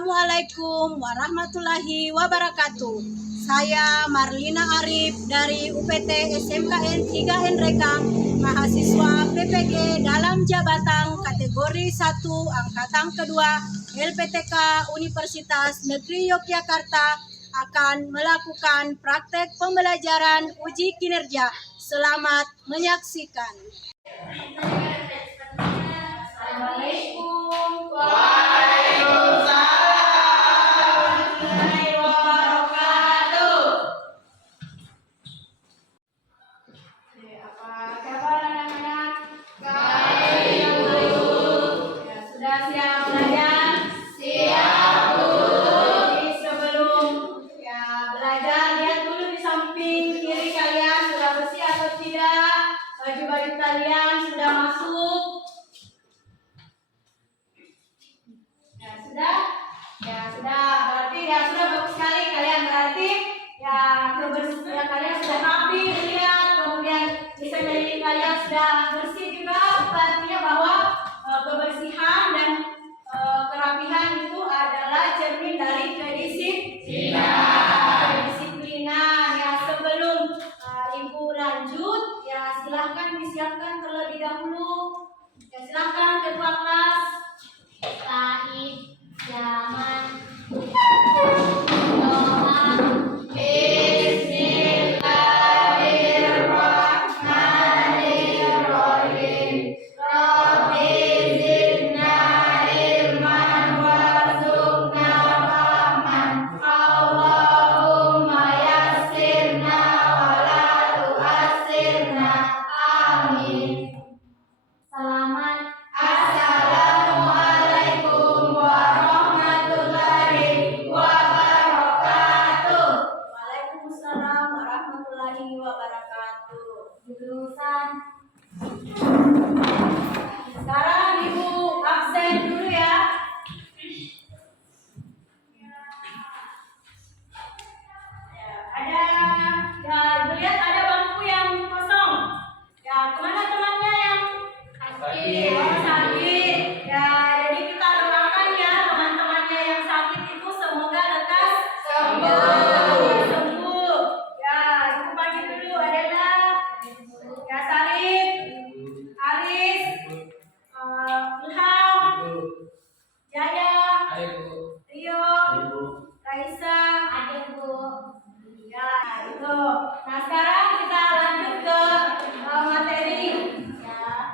Assalamualaikum warahmatullahi wabarakatuh. Saya Marlina Arif dari UPT SMKN 3N Rekang, mahasiswa PPG dalam jabatan kategori 1 angkatan kedua LPTK Universitas Negeri Yogyakarta akan melakukan praktek pembelajaran uji kinerja. Selamat menyaksikan. Assalamualaikum. Baju-baju kalian sudah masuk? Ya sudah? Ya sudah, berarti ya sudah bagus sekali kalian, berarti ya kebersihan kalian sudah rapi, lihat, kemudian bisa jadi kalian sudah bersih juga, artinya bahwa kebersihan dan kerapihan itu adalah cermin dari kedisiplinan. Ya, sebelum Ibu lanjut, ya silahkan disiapkan terlebih dahulu. Ya silahkan ketua kelas. Said, Zaman, doa. Bismillahirrahmanirrahim. Rabbi zidna ilman warzuqna fahman. Allahumma yassirna wala tu'assirna. Amin. Salaman. Assalamualaikum warahmatullahi wabarakatuh. Waalaikumsalam warahmatullahi wabarakatuh. Jurusan. Sekarang Ibu absen dulu ya. Ibu lihat ada bangku yang kosong. Ya, kemana temannya yang sakit? Oh, sakit. Ya, jadi kita doakan ya teman-temannya yang sakit itu semoga lekas sembuh. Ya, Ibu panggil dulu Adela, ya Sarif, Aris, Ilham, Jaya, Rio, Raisa, Bu. Ya, itu. Nah, sekarang kita lanjut ke materi. Ya.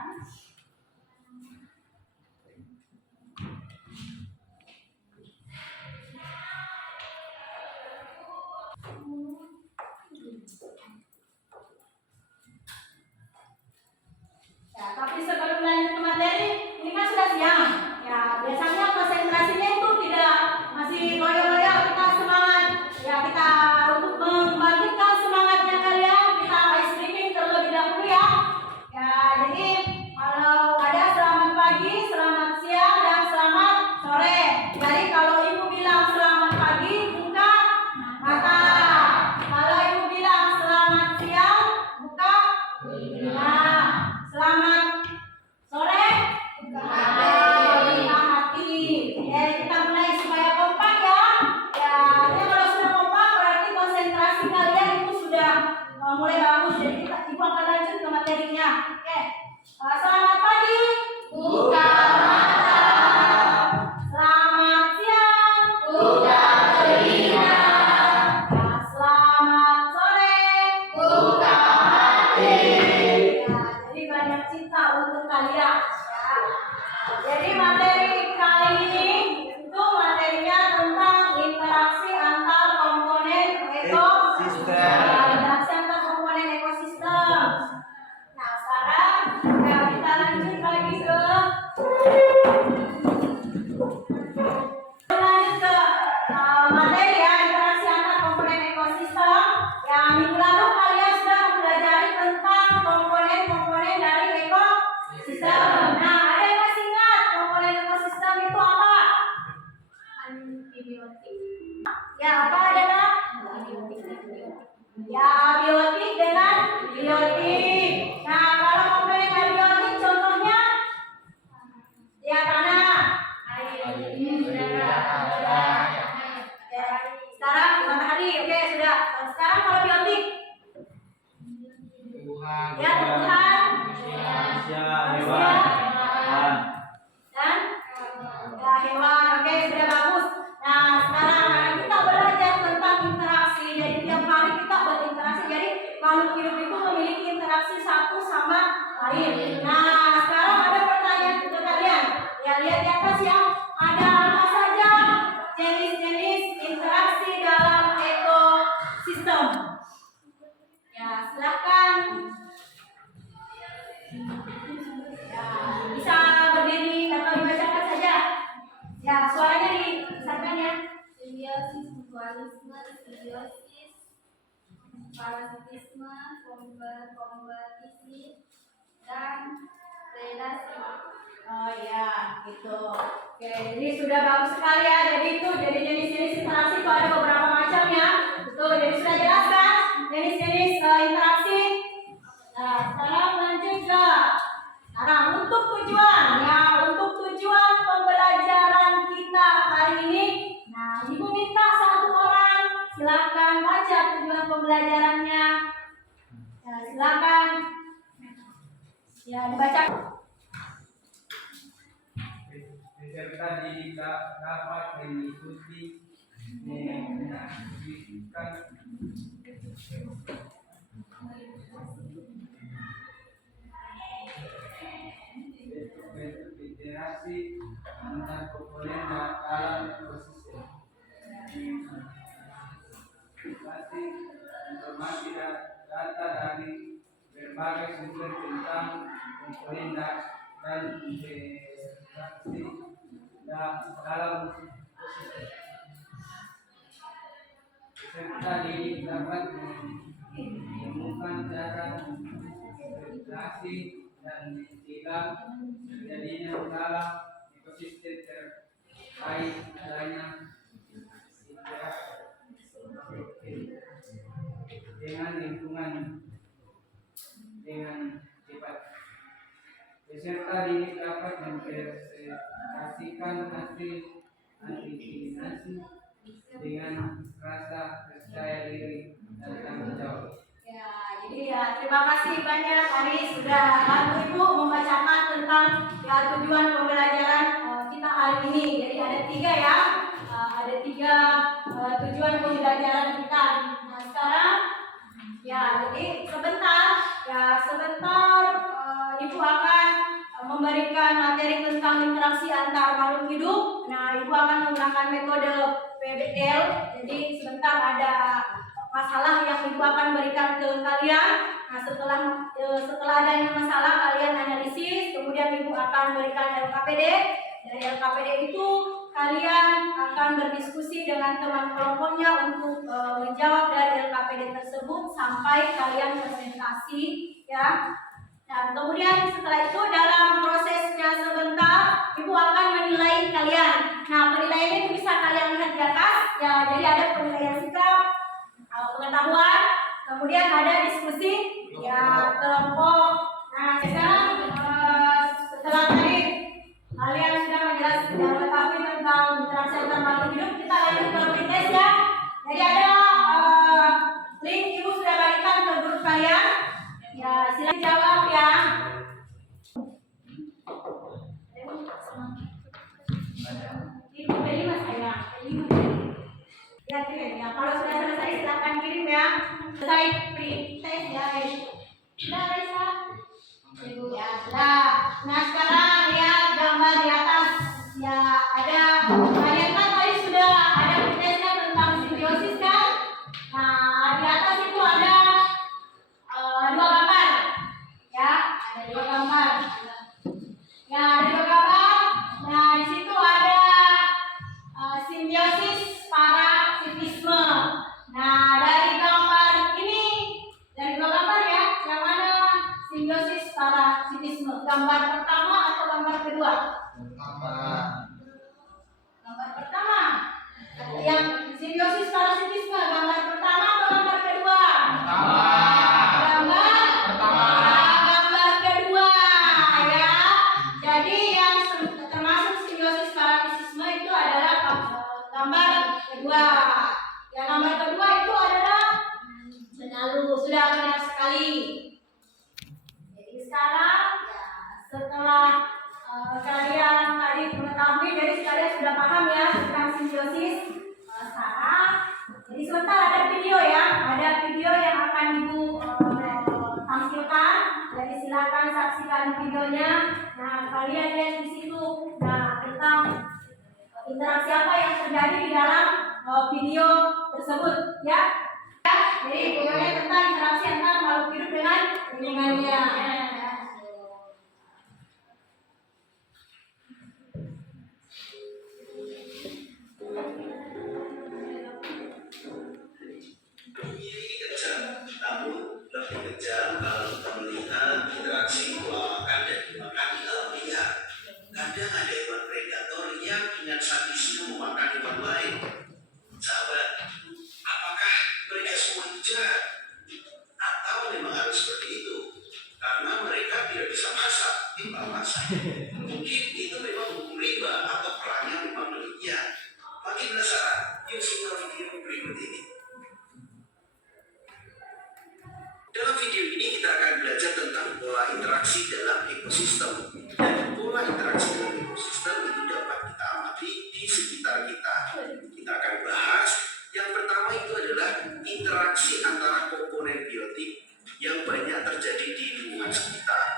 Ya, tapi sebelum lanjut ke materi, ini kan sudah siang. Ya, biasanya konsentrasinya itu tidak masih loyo-loyo, kita semangat. Ya, kita untuk membangkitkan semangatnya kalian, kita ice creaming terlebih dahulu ya. Ya, jadi kalau ada selamat pagi, selamat siang, dan selamat sore. Jadi kalau Ibu bilang selamat pagi, buka mata. Kalau Ibu bilang selamat siang, buka telinga. Selamat sore, buka hati. Ya, kita mulai supaya kompak ya. Ya, artinya kalau sudah kompak berarti konsentrasi kalian itu sudah mulai bagus. Jadi Ibu akan lanjut ke materinya. Oke. Selamat pagi. Buka mata. Selamat siang. Buka telinga. Ya, selamat sore. Buka hati. Ya, jadi banyak cinta untuk kalian ya. Jadi materi kali ini itu materinya tentang interaksi antar komponen ekosistem. Interaksi antar komponen ekosistem. Nah, sekarang ya, kita lanjut lagi ke materi ya, interaksi antar komponen ekosistem. Yang minggu lalu kalian sudah mempelajari tentang komponen-komponen dari ekosistem. Nah, ada yang masih ingat komponen ekosistem itu apa? Antibiotik. Ya, apa adalah? Ya, abiotik dengan biotik. Nah, kalau komponen abiotik contohnya ya tanah, air, udara, Sekarang kalau biotik. Ya, Tuhan. Manusia, hewan. Dan ya, hewan. Oke, sudah bagus. Nah, sekarang kita belajar tentang interaksi. Jadi tiap hari kita berinteraksi. Jadi makhluk hidup itu memiliki interaksi satu sama lain. Nah, sekarang ada pertanyaan untuk kalian. Ya, lihat di atas ya. Ada apa saja jenis-jenis interaksi dalam ekosistem? Ya, silakan. Ya, bisa berdiri atau dibacakan saja. Ya, suaranya dibesarkan ya. Simbiosis, mutualisme, simbiosis, parasitisme, kompetisi, dan predasi. Oh ya, itu. Oke, jadi sudah bagus sekali ya. Jadi itu, jadi jenis-jenis interaksi itu ada beberapa macam ya. Itu, jadi sudah jelas kan jenis-jenis interaksi. Nah, sekarang lanjut ke. Sekarang untuk tujuan, ya, untuk tujuan pembelajaran kita hari ini. Nah, Ibu minta satu orang, silakan baca tujuan pembelajarannya. Ya, silakan. Ya, dibaca. Peserta didik dapat mengikuti menyaksikan bentuk interaksi antar komponen dalam ekosistem. Informasi data dari berbagai sumber tentang komponen dan interaksi dalam ekosistem. Peserta didik dapat menemukan cara interaksi dan mencegah terjadinya dalam ekosistem terkait adanya interaksi dengan lingkungan dengan cepat. Peserta didik dapat mempresentasikan hasil antisipasi dengan rasa percaya diri dan tanggung jawab. Ya, jadi ya terima kasih banyak Ari sudah bantu Ibu membacakan tentang ya tujuan pembelajaran kita hari ini. Jadi ada 3 ya, ada 3 tujuan pembelajaran kita. Nah sekarang ya jadi sebentar Ibu akan memberikan materi tentang interaksi antar makhluk hidup. Nah Ibu akan menggunakan metode PBL. Jadi sebentar ada masalah yang Ibu akan berikan ke kalian. Nah setelah adanya masalah kalian analisis, kemudian Ibu akan berikan LKPD. Dari LKPD itu kalian akan berdiskusi dengan teman kelompoknya untuk menjawab dari LKPD tersebut sampai kalian presentasi ya. Nah kemudian setelah itu dalam prosesnya sebentar Ibu akan menilai kalian. Nah penilaian itu bisa kalian lihat di atas ya. Jadi ada penilaian sikap, pengetahuan, kemudian ada diskusi ya kelompok. Nah sekarang setelah tadi kalian sudah menjelaskan mengetahui tentang interaksi antar makhluk hidup, kita lanjut ke pretest ya. Jadi ada link Ibu sudah bagikan ke grup kalian ya, silakan jawab ya. Ibu beli mas saya ya, kirim ya. Kalau sudah selesai silakan kirim ya. Selesai pretest ya. Sudah Raisa? Ya sudah. Nah sekarang lihat gambar di atas ya, ada kalian kan tadi sudah ada pretestnya tentang simbiosis kan? Nah di atas itu ada 2 gambar ya, ada 2 gambar ya, ada 2 gambar. Nah di situ ada simbiosis parasitisme. Nah dari gambar ini, dari 2 gambar ya, yang mana simbiosis parasitisme? Gambar pertama dan videonya. Nah, kalian lihat di situ. Nah, tentang interaksi apa yang terjadi di dalam video tersebut, ya. Jadi videonya tentang interaksi antara makhluk hidup dengan lingkungannya. Namun lebih kejam kalau kita melihat interaksi pola makan dan dimakan di alam liar. Kadang ada hewan predator yang dengan sadisnya memakan hewan lain. Sahabat, apakah mereka semua itu jahat? Atau memang harus seperti itu? Karena mereka tidak bisa masak, timbang masak. Mungkin itu memang buku riba atau perangnya memang demikian. Makin penasaran? Yuk simak video berikut ini. Dalam video ini kita akan belajar tentang pola interaksi dalam ekosistem. Dan pola interaksi dalam ekosistem itu dapat kita amati di sekitar kita. Kita akan bahas yang pertama itu adalah interaksi antara komponen biotik yang banyak terjadi di lingkungan sekitar.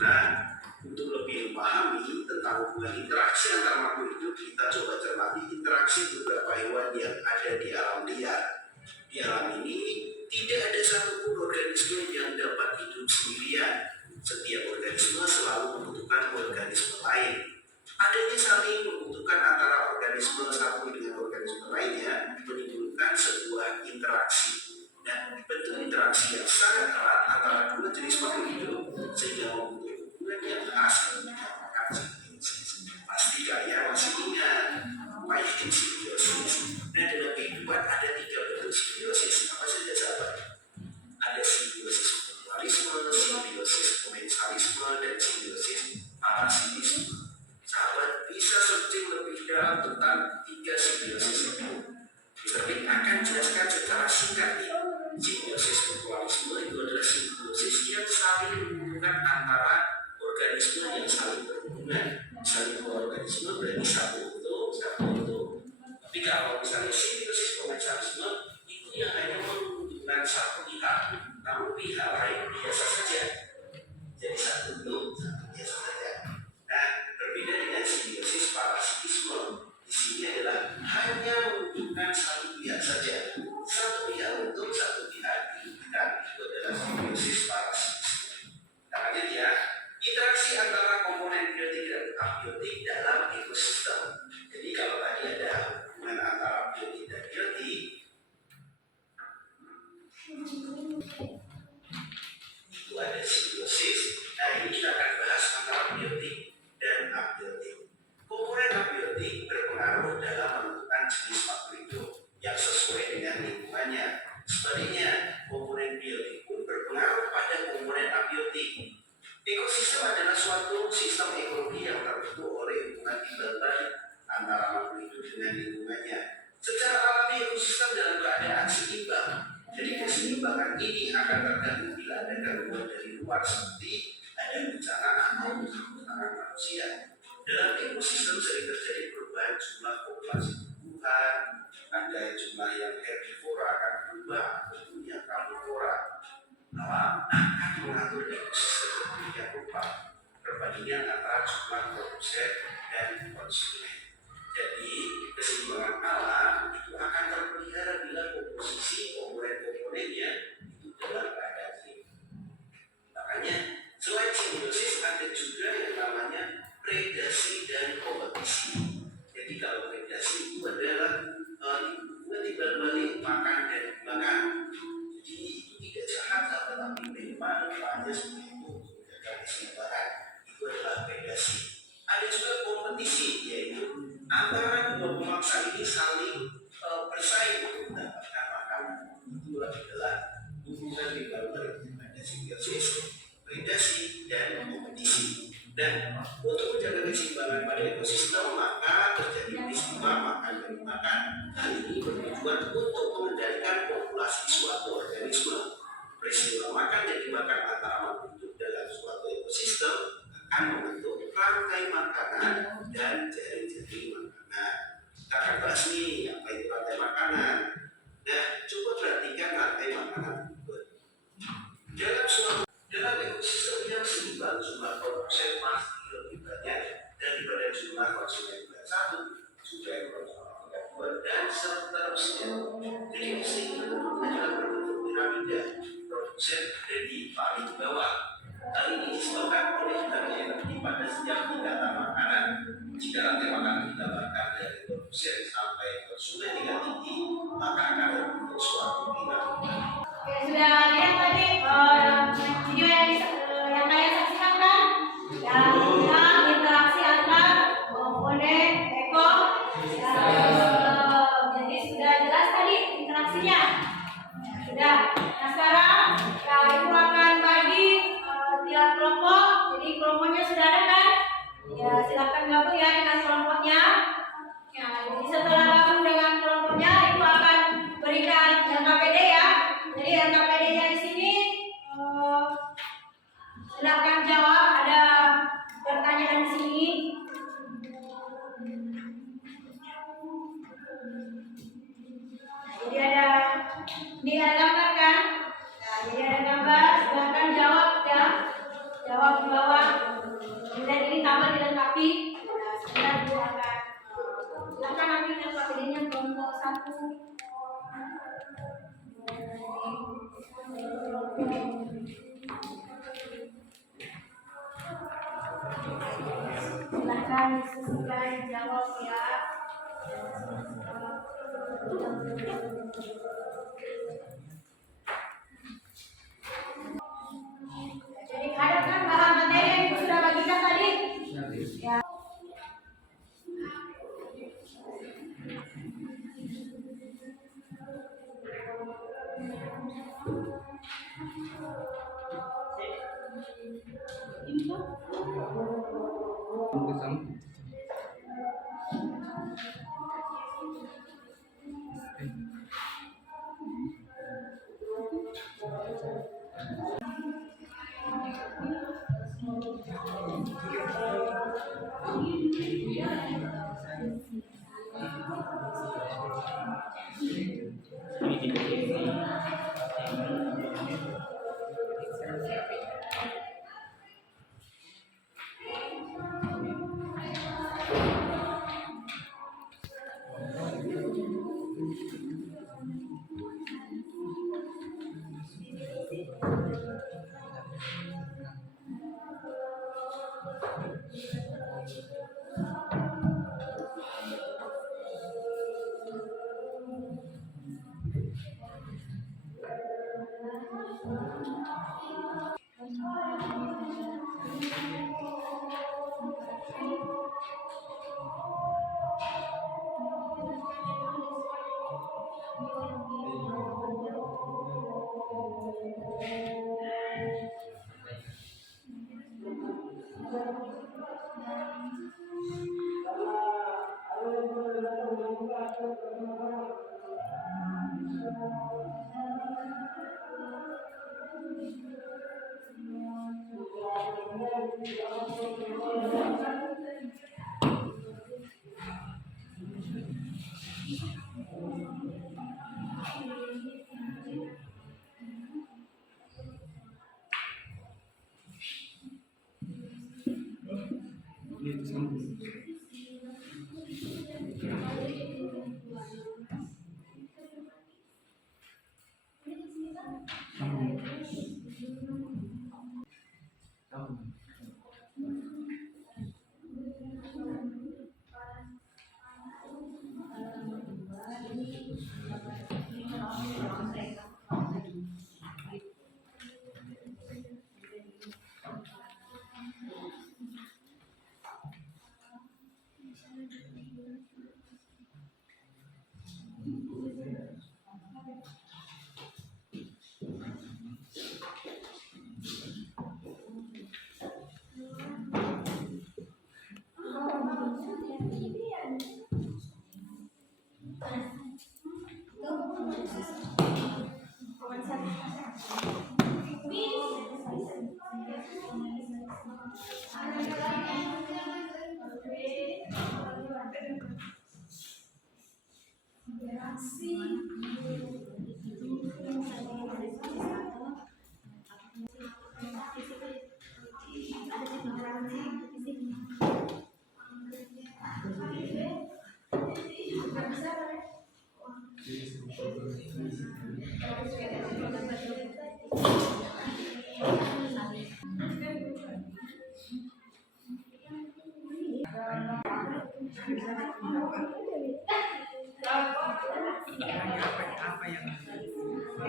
Nah, untuk lebih memahami tentang hubungan interaksi antara makhluk hidup, kita coba cermati interaksi beberapa hewan yang ada di alam liar. Di alam ini tidak ada satupun organisme yang dapat hidup sendirian. Setiap organisme selalu membutuhkan organisme lain. Adanya saling membutuhkan antara organisme satu dengan organisme lainnya menimbulkan sebuah interaksi. Dan bentuk interaksi yang sangat erat antara dua jenis makhluk hidup sehingga membentuk hubungan yang khas yang dinamakan simbiosis. Pasti kalian masih ingat apa itu simbiosis. Nah, dalam kehidupan ada 3 bentuk simbiosis. Apa saja sahabat? Ada simbiosis mutualisme, simbiosis komensalisme, dan simbiosis parasitisme. Sahabat bisa searching lebih dalam tentang 3 simbiosis itu. Tapi akan jelaskan secara singkat nih. Simbiosis mutualisme itu adalah simbiosis yang saling menghubungkan antara organisme yang saling berhubungan. Saling organisme berarti satu untuk. Tapi kalau misalnya simbiosis komensalisme itu yang hanya menghubungkan satu pihak, namun pihak lain biasa saja. Jadi satu biasa saja. Nah, berbeda dengan simbiosis parasitisme. Di sini adalah hanya menghubungkan satu pihak saja. Satu pihak untuk, satu pihak dirugikan. Itu adalah simbiosis parasitisme. Makanya ya, interaksi antara komponen biotik dan abiotik dalam ekosistem. Jadi kalau tadi ada hubungan antara biotik dan biotik, itu ada simbiosis. Nah, ini kita akan bahas antara biotik dan abiotik. Komponen abiotik berpengaruh dalam menentukan jenis makhluk hidup yang sesuai dengan lingkungannya. Sebaliknya, komponen biotik pun berpengaruh pada komponen abiotik. Ekosistem adalah suatu sistem ekologi yang terbentuk oleh hubungan timbal balik antara makhluk hidup dengan lingkungannya. Secara alami ekosistem dalam keadaan seimbang. Jadi keseimbangan ini akan terganggu bila ada gangguan dari luar seperti ada bencana atau tangan manusia. Dalam ekosistem sering terjadi perubahan jumlah populasi tumbuhan, ada jumlah yang herbivora akan berubah menjadi yang karnivora. Alam akan mengatur ekosistem sedemikian rupa perbandingan antara jumlah produsen dan konsumen. Jadi keseimbangan alam itu akan terpelihara bila komposisi komponen-komponennya itu dalam keadaan seimbang. Makanya selain simbiosis ada juga yang namanya predasi dan kompetisi. Jadi kalau predasi itu adalah hubungan timbal balik makan dan dimakan. Jadi itu tidak jahat tetapi memang hanya seperti itu menjaga keseimbangan. Itu adalah predasi. Ada juga kompetisi, yaitu antara dua pemangsa ini saling bersaing untuk mendapatkan makanan. Itu adalah hubungan timbal balik. Ada simbiosis, predasi, dan kompetisi. Dan untuk menjaga keseimbangan pada ekosistem maka terjadi peristiwa makan dan dimakan. Hal ini bertujuan untuk mengendalikan populasi suatu organisme. Peristiwa makan dan dimakan antara makhluk hidup dalam suatu ekosistem akan membentuk rantai makanan dan jaring-jaring makanan. Kita akan bahas nih apa itu rantai makanan. Nah, coba perhatikan rantai makanan berikut. Dalam ekosistem yang seimbang jumlah produsen kredit paling bawah. Hal ini disebabkan oleh harga energi pada setiap tingkatan makanan. Jika rantai makanan didapatkan dari produsen sampai konsumen tingkat tinggi, maka akan terbentuk suatu piramida. Oke, sudah lihat tadi video yang kalian saksikan kan? Yang tentang interaksi antar komponen ekosistem. Jadi sudah jelas tadi interaksinya. Ya, sudah. Nah sekarang ibu akan bagi tiap kelompok. Jadi kelompoknya sudah ada kan? Ya silakan gabung ya dengan kelompoknya. Ya, jadi setelah gabung dengan kelompoknya, ibu akan berikan LKPD ya. Jadi LKPD-nya di sini silakan jawab. Ada pertanyaan di sini. Jadi ada gambar kan? Nah, jadi ada gambar. Silakan jawab ya. Jawab di bawah. Kemudian ini tabel dilengkapi. Nah, sebentar ibu akan silakan ambil LKPD-nya kelompok 1. Silakan diskusikan, jawab ya. Jadi ada kan bahan materi yang ibu sudah bagikan tadi? Ya.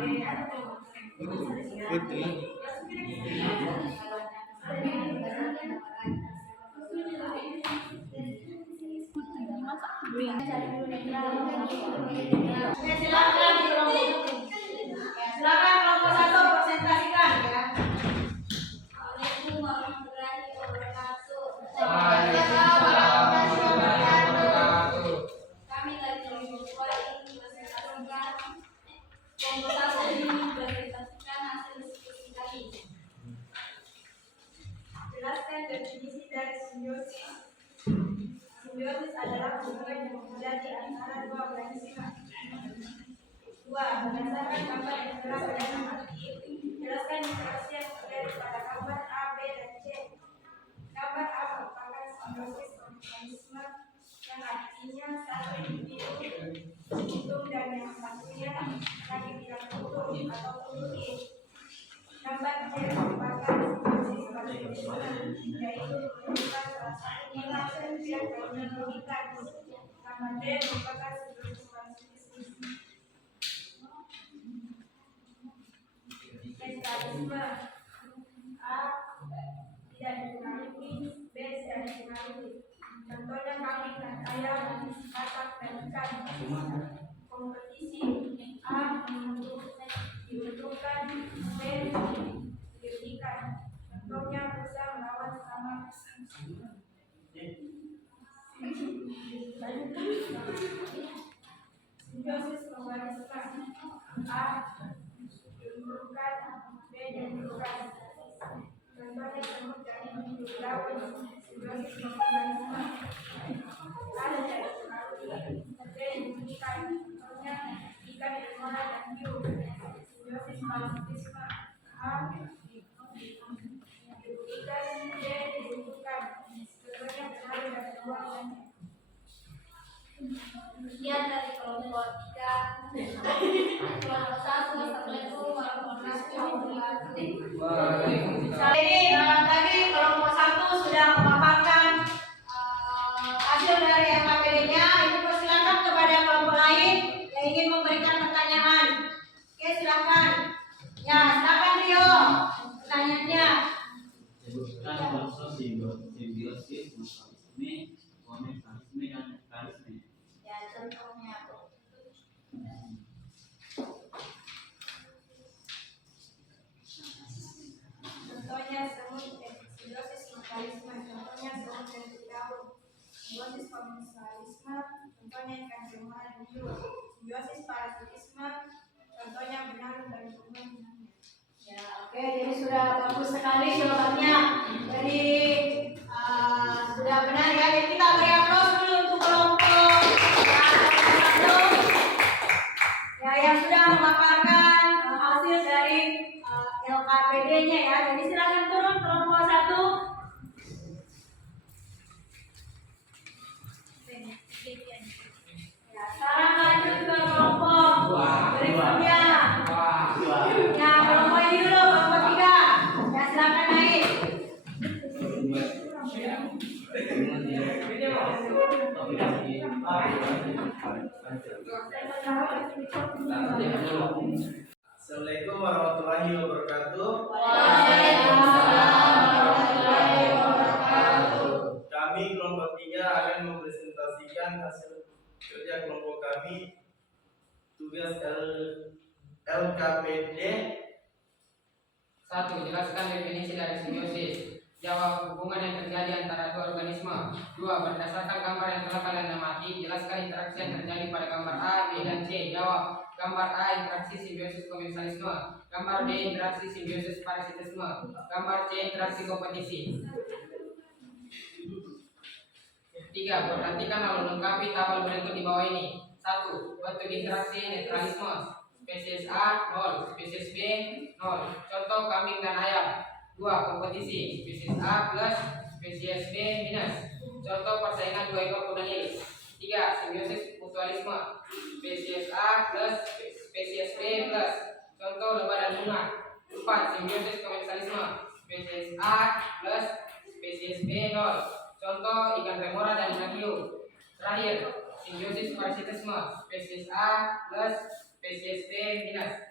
Oke, silakan di kelompok. Ya, silakan kelompok 1 presentasikan ya. Assalamualaikum warahmatullahi wabarakatuh. Waalaikumsalam warahmatullahi wabarakatuh. Kami dari kelompok 2 ingin mempresentasikan kelompok 1 ini mempresentasikan hasil diskusi kami. Jelaskan definisi dari simbiosis. Simbiosis adalah hubungan yang terjadi antara dua organisme. 2. Berdasarkan gambar yang telah pada nomor. Jelaskan interaksi yang terjadi pada gambar A, B, dan C. Gambar A merupakan simbiosis organisme yang artinya satu individu utuh dan yang satunya lagi tidak utuh atau utuh. Gambar C merupakan simbiosis organisme, yaitu merupakan salah satu langsung yang dirugikan. Gambar D merupakan simbiosis organisme. Mekanisme A tidak dipengaruhi, B tidak dipengaruhi. Contohnya kambing dan ayam, katak dan ikan. Kompetisi A diuntungkan, B dirugikan. Contohnya rusa melawan sama. Simbiosis organisme A diuntungkan, B dirugikan. Contohnya semut dan laut. Simbiosis organisme A tidak dipengaruhi, B dirugikan. Contohnya ikan berwarna dan hiu. Simbiosis parasitisme A dirugikan, B dirugikan. Contohnya penari dan buah. Sekian dari kelompok 3. Kelompok 1, Assalamualaikum warahmatullahi wabarakatuh. Waalaikumsalam. Ini tadi kelompok 1 sudah memaparkan hasil dari LKPD-nya. Ini persilakan kepada kelompok lain yang ingin memberikan pertanyaan. Oke, silakan. Ya, silakan Rio. Pertanyaannya. Sebutkan contoh simbiosis mutualisme, komensalisme, dan mekanisme. Ya, contohnya. Contohnya semut simbiosis mutualisme. Contohnya semut dan daun. Simbiosis komensalisme. Contohnya ikan berwarna dan hiu. Simbiosis parasitisme. Contohnya benalu dan bunga. Ya, oke, jadi sudah bagus sekali jawabannya. Jadi sudah benar ya. Jadi kita beri aplaus dulu untuk kelompok ya, yang sudah memaparkan hasil dari LKPD-nya ya. Jadi silakan turun kelompok 1. Ya, sekarang lanjut ke kelompok berikutnya. Ya, kelompok ini dulu, kelompok 3. Ya, silakan naik. Assalamualaikum warahmatullahi wabarakatuh. Kami kelompok 3 akan mempresentasikan hasil kerja kelompok kami. Tugas LKPD. 1. Jelaskan definisi dari simbiosis. Jawab hubungan yang terjadi antara dua organisme. 2. Berdasarkan gambar yang telah kalian amati, jelaskan interaksi yang terjadi pada gambar A, B, dan C. Jawab. Gambar A interaksi simbiosis komensalisme. Gambar B interaksi simbiosis parasitisme. Gambar C interaksi kompetisi. 3. Perhatikan lalu lengkapi tabel berikut di bawah ini. 1. Bentuk interaksi netralisme. Spesies A 0, spesies B 0. Contoh kambing dan ayam. 2. Kompetisi. Spesies A plus, spesies B minus. Contoh persaingan 2 ekor kuda nil. 3. Simbiosis mutualisme. Spesies A plus, spesies B plus. Contoh lebah dan bunga. 4. Simbiosis komensalisme. Spesies A plus, spesies B 0. Contoh ikan remora dan ikan hiu. Terakhir, simbiosis parasitisme. Spesies A plus, spesies B minus.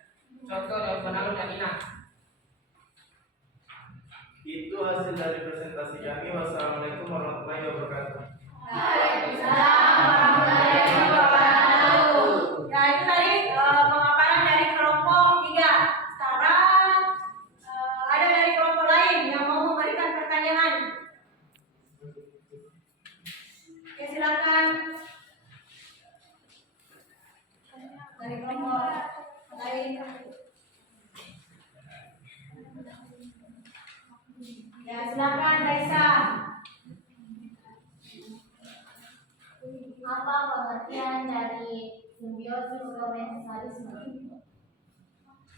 Contoh dari penalun dan inang. Itu hasil dari presentasi kami. Wassalamualaikum warahmatullahi wabarakatuh. Waalaikumsalam warahmatullahi wabarakatuh. Ya, itu tadi pemaparan dari kelompok 3. Sekarang ada dari kelompok lain yang mau memberikan pertanyaan. Oke, silakan. Dari kelompok lain. Ya, silakan Raisa. Apa pengertian dari simbiosis komensalisme?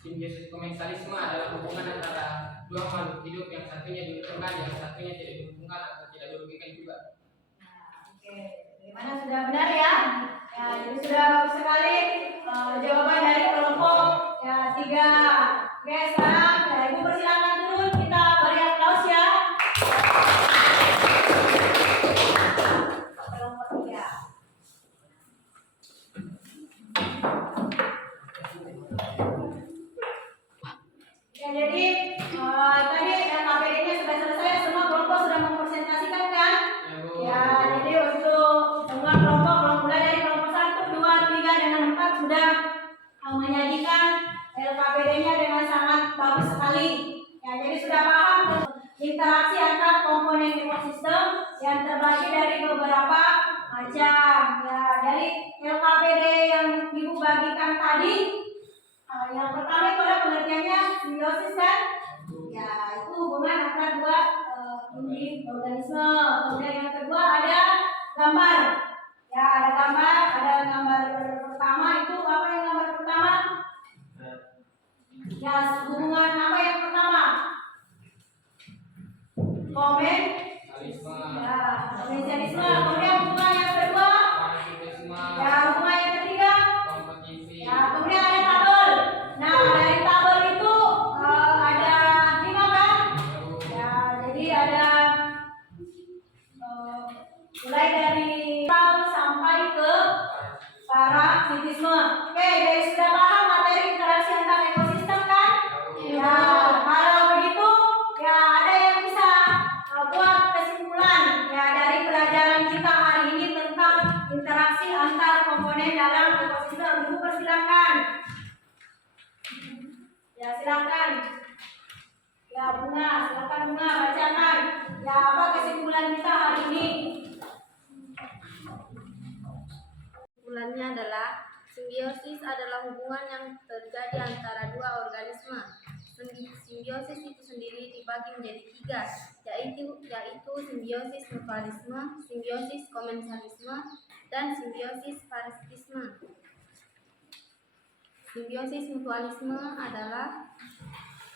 Simbiosis komensalisme adalah hubungan antara dua makhluk hidup, yang satunya diuntungkan, yang satunya tidak diuntungkan atau tidak dirugikan juga. Nah, oke, bagaimana sudah benar ya? Ya, jadi sudah bagus sekali jawaban dari kelompok ya 3. Oke, sekarang ya, Ibu persilakan turun, kita beri aplaus ya. Kelompok 3. Ya, jadi tadi KPD-nya sudah selesai, semua kelompok sudah mempresentasikan kan? Ya, Bu. Ya, jadi untuk semua kelompok mulai dari kelompok 1, 2, 3, dan 4 sudah menyajikan LKPD-nya dengan sangat bagus sekali. Ya, jadi sudah paham interaksi antar komponen ekosistem yang terbagi dari beberapa macam. Ya, dari LKPD yang Ibu bagikan tadi, yang pertama itu ada pengertiannya simbiosis kan? Ya, itu hubungan antara dua unit organisme. Kemudian yang kedua ada gambar. Ya, ada gambar pertama itu apa yang gambar pertama? Ya, hubungan apa yang pertama? Komensalisme. Ya, komensalisme. Kemudian hubungan yang kedua? Parasitisme. Ya, hubungan yang ketiga? Kompetisi. Ya, kemudian ada tabel. Nah, dari tabel itu ada 5 kan? Ya, jadi ada mulai dari sampai ke parasitisme. Oke, jadi sudah paham materi interaksi antar ekosistem kan? Ya, kalau begitu ya ada yang bisa buat kesimpulan ya dari pelajaran kita hari ini tentang interaksi antar komponen dalam ekosistem. Ibu persilakan. Ya, silakan. Ya, Bunga, silakan Bunga bacakan. Ya, apa kesimpulan kita hari ini? Kesimpulannya adalah simbiosis adalah hubungan yang terjadi antara dua organisme. Simbiosis itu sendiri dibagi menjadi 3, yaitu simbiosis mutualisme, simbiosis komensalisme, dan simbiosis parasitisme. Simbiosis mutualisme adalah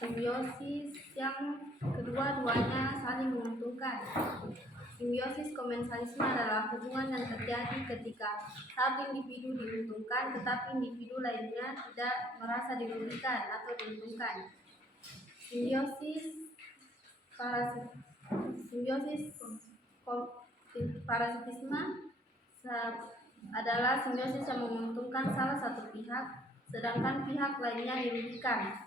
simbiosis yang kedua-duanya saling menguntungkan. Simbiosis komensalisme adalah hubungan yang terjadi ketika satu individu diuntungkan tetapi individu lainnya tidak merasa dirugikan atau diuntungkan. Simbiosis parasitisme adalah simbiosis yang menguntungkan salah satu pihak sedangkan pihak lainnya dirugikan.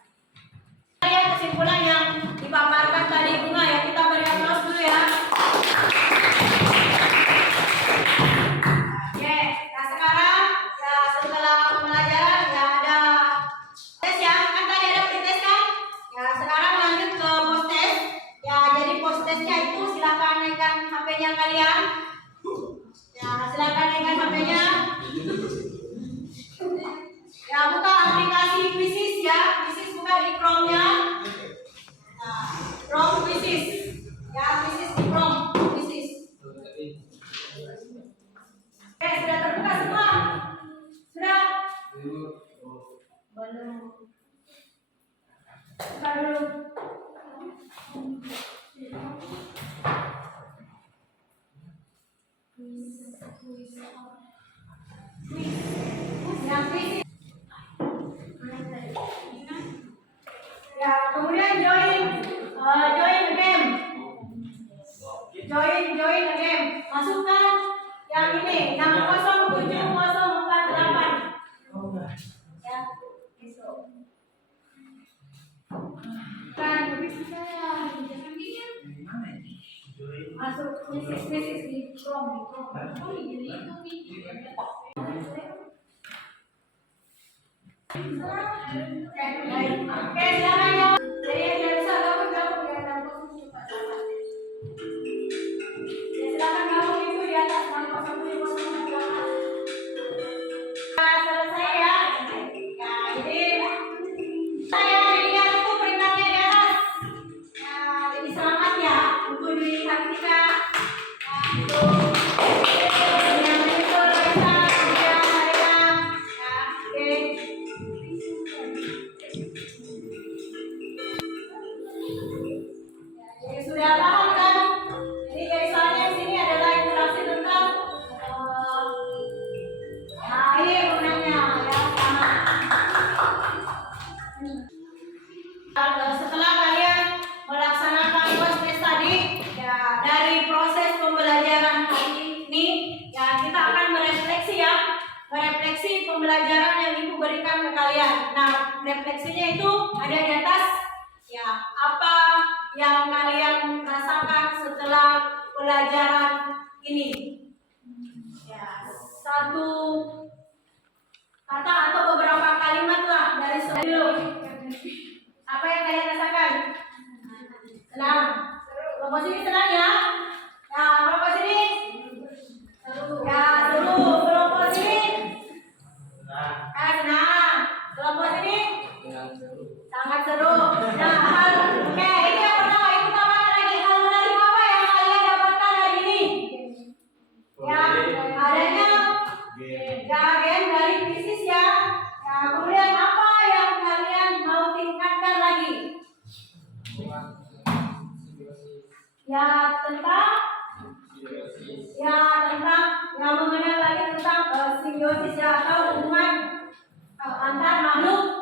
Ya, kesimpulan yang dipaparkan tadi Bunga ya, kita beri aplaus dulu ya. Oke, nah sekarang ya setelah pembelajaran ya ada tes ya, kan tadi ada pretest kan? Ya sekarang lanjut ke post test. Ya jadi post testnya itu silakan naikkan HP-nya kalian. Ya silakan naikkan HP-nya. Ya buka aplikasi Quizzes ya, Quizzes buka di Chrome-nya. Nah, Chrome Quizzes. Ya, Quizzes di Chrome Quizzes. Oke, sudah terbuka semua? Sudah? Belum. Buka dulu. Yang Quizzes. Ya, kemudian join the game. Join the game. Masukkan yang ini, yang 07048. Ya, besok. masuk krisis di Chrome. Oh, jadi itu mikir. Oke, silakan ya. Jadi yang bisa gabung di dalam posisi cepat. Ya, silakan gabung itu di atas 01 di posisi belakang. Nah, selesai ya. Ya, jadi saya lihat itu perintahnya di atas. Nah, jadi selamat ya untuk dilihat kita. Nah, itu yang itu Raisa, kemudian saya. Ya, oke. Jadi sudah paham kan? Jadi guys, soalnya di sini adalah interaksi tentang ini gunanya ya sama. Setelah kalian melaksanakan proses tadi, ya dari proses pembelajaran hari ini, ya kita akan merefleksi ya, merefleksi pembelajaran yang ibu berikan ke kalian. Nah, refleksinya itu ada di atas. Ya, apa yang kalian rasakan setelah pelajaran ini? Ya, satu kata atau beberapa kalimat lah dari dulu. Apa yang kalian rasakan? Senang. Kelompok sini senang ya? Ya, kelompok sini? Ya, seru. Kelompok sini? Senang. Kelompok sini? Sangat seru. Nah, oke, ini yang pertama. Yang pertama lagi hal menarik apa yang kalian dapatkan hari ini? Ya, adanya gen dari krisis ya. Ya, kemudian apa yang kalian mau tingkatkan lagi? Ya, tentang yang mengenal lagi tentang simbiosis ya, atau hubungan antar makhluk